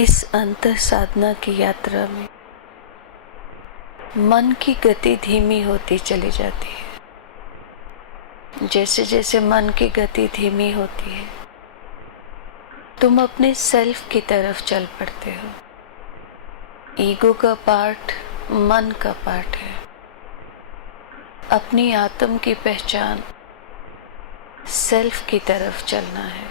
इस अंतर साधना की यात्रा में मन की गति धीमी होती चली जाती है। जैसे जैसे मन की गति धीमी होती है, तुम अपने सेल्फ की तरफ चल पड़ते हो। ईगो का पार्ट मन का पार्ट है। अपनी आत्म की पहचान सेल्फ की तरफ चलना है।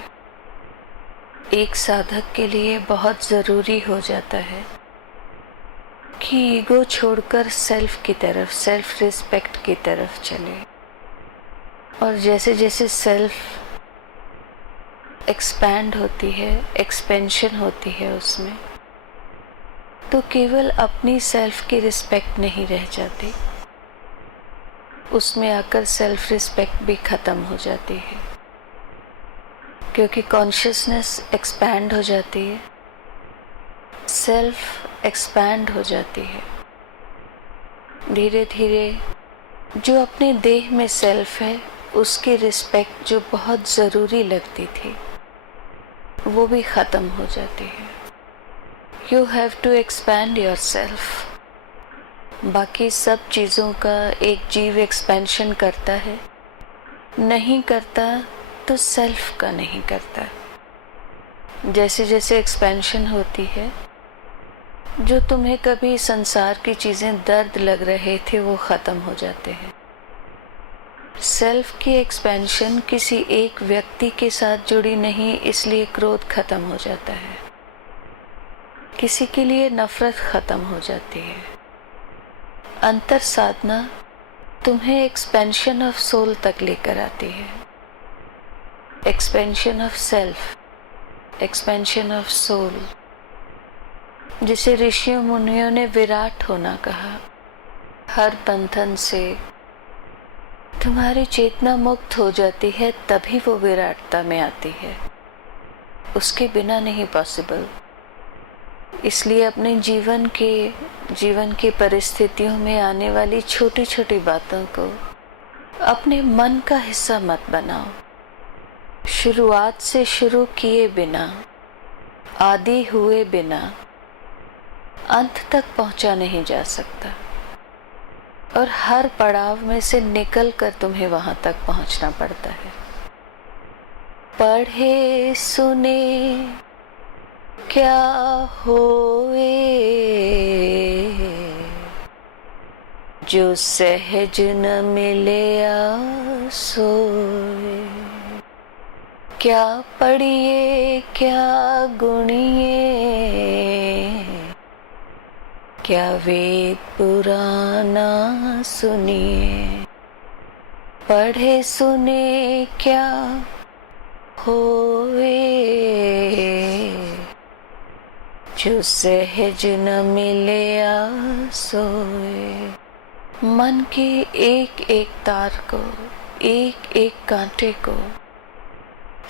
एक साधक के लिए बहुत ज़रूरी हो जाता है कि ईगो छोड़कर सेल्फ की तरफ, सेल्फ रिस्पेक्ट की तरफ चले। और जैसे जैसे सेल्फ एक्सपैंड होती है, एक्सपेंशन होती है उसमें, तो केवल अपनी सेल्फ की रिस्पेक्ट नहीं रह जाती, उसमें आकर सेल्फ रिस्पेक्ट भी ख़त्म हो जाती है। क्योंकि कॉन्शियसनेस एक्सपैंड हो जाती है, सेल्फ एक्सपैंड हो जाती है। धीरे धीरे जो अपने देह में सेल्फ है, उसकी रिस्पेक्ट जो बहुत ज़रूरी लगती थी, वो भी ख़त्म हो जाती है। You have to expand your self. बाकी सब चीज़ों का एक जीव एक्सपेंशन करता है, नहीं करता तो सेल्फ का नहीं करता। जैसे जैसे एक्सपेंशन होती है, जो तुम्हें कभी संसार की चीज़ें दर्द लग रहे थे, वो ख़त्म हो जाते हैं। सेल्फ की एक्सपेंशन किसी एक व्यक्ति के साथ जुड़ी नहीं, इसलिए क्रोध ख़त्म हो जाता है। किसी के लिए नफ़रत ख़त्म हो जाती है। अंतर साधना तुम्हें एक्सपेंशन ऑफ सोल तक लेकर आती है। Expansion of self, expansion of soul, जिसे ऋषियों मुनियों ने विराट होना कहा। हर बंधन से तुम्हारी चेतना मुक्त हो जाती है, तभी वो विराटता में आती है। उसके बिना नहीं पॉसिबल। इसलिए अपने जीवन की परिस्थितियों में आने वाली छोटी छोटी बातों को अपने मन का हिस्सा मत बनाओ। शुरुआत से शुरू किए बिना, आदि हुए बिना अंत तक पहुंचा नहीं जा सकता। और हर पड़ाव में से निकल कर तुम्हें वहां तक पहुंचना पड़ता है। पढ़े सुने क्या होए, जो सहज न मिले सोए। क्या पढ़िए क्या गुणिए, क्या वेद पुराना सुनिए। पढ़े सुने क्या होए, जो सहज न मिले सोए। मन के एक एक तार को, एक एक कांटे को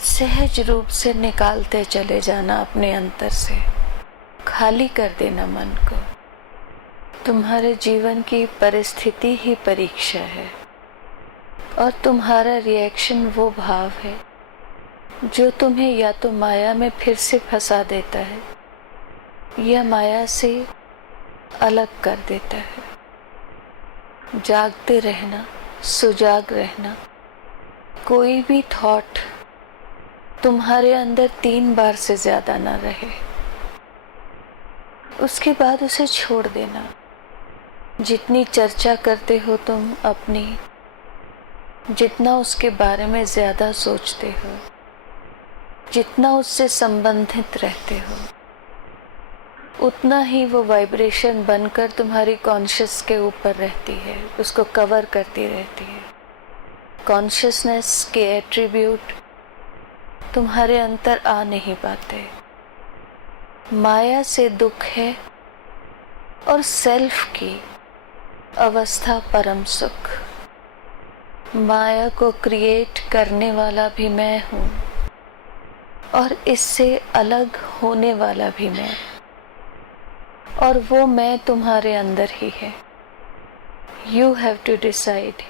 सहज रूप से निकालते चले जाना अपने अंतर से। खाली कर देना मन को। तुम्हारे जीवन की परिस्थिति ही परीक्षा है, और तुम्हारा रिएक्शन वो भाव है जो तुम्हें या तो माया में फिर से फंसा देता है, या माया से अलग कर देता है। जागते रहना, सुजाग रहना। कोई भी थॉट तुम्हारे अंदर 3 बार से ज़्यादा ना रहे, उसके बाद उसे छोड़ देना। जितनी चर्चा करते हो तुम अपनी, जितना उसके बारे में ज़्यादा सोचते हो, जितना उससे संबंधित रहते हो, उतना ही वो वाइब्रेशन बनकर तुम्हारी कॉन्शियस के ऊपर रहती है, उसको कवर करती रहती है। कॉन्शियसनेस के एट्रीब्यूट तुम्हारे अंतर आ नहीं पाते। माया से दुख है, और सेल्फ की अवस्था परम सुख। माया को क्रिएट करने वाला भी मैं हूँ, और इससे अलग होने वाला भी मैं, और वो मैं तुम्हारे अंदर ही है। You have to decide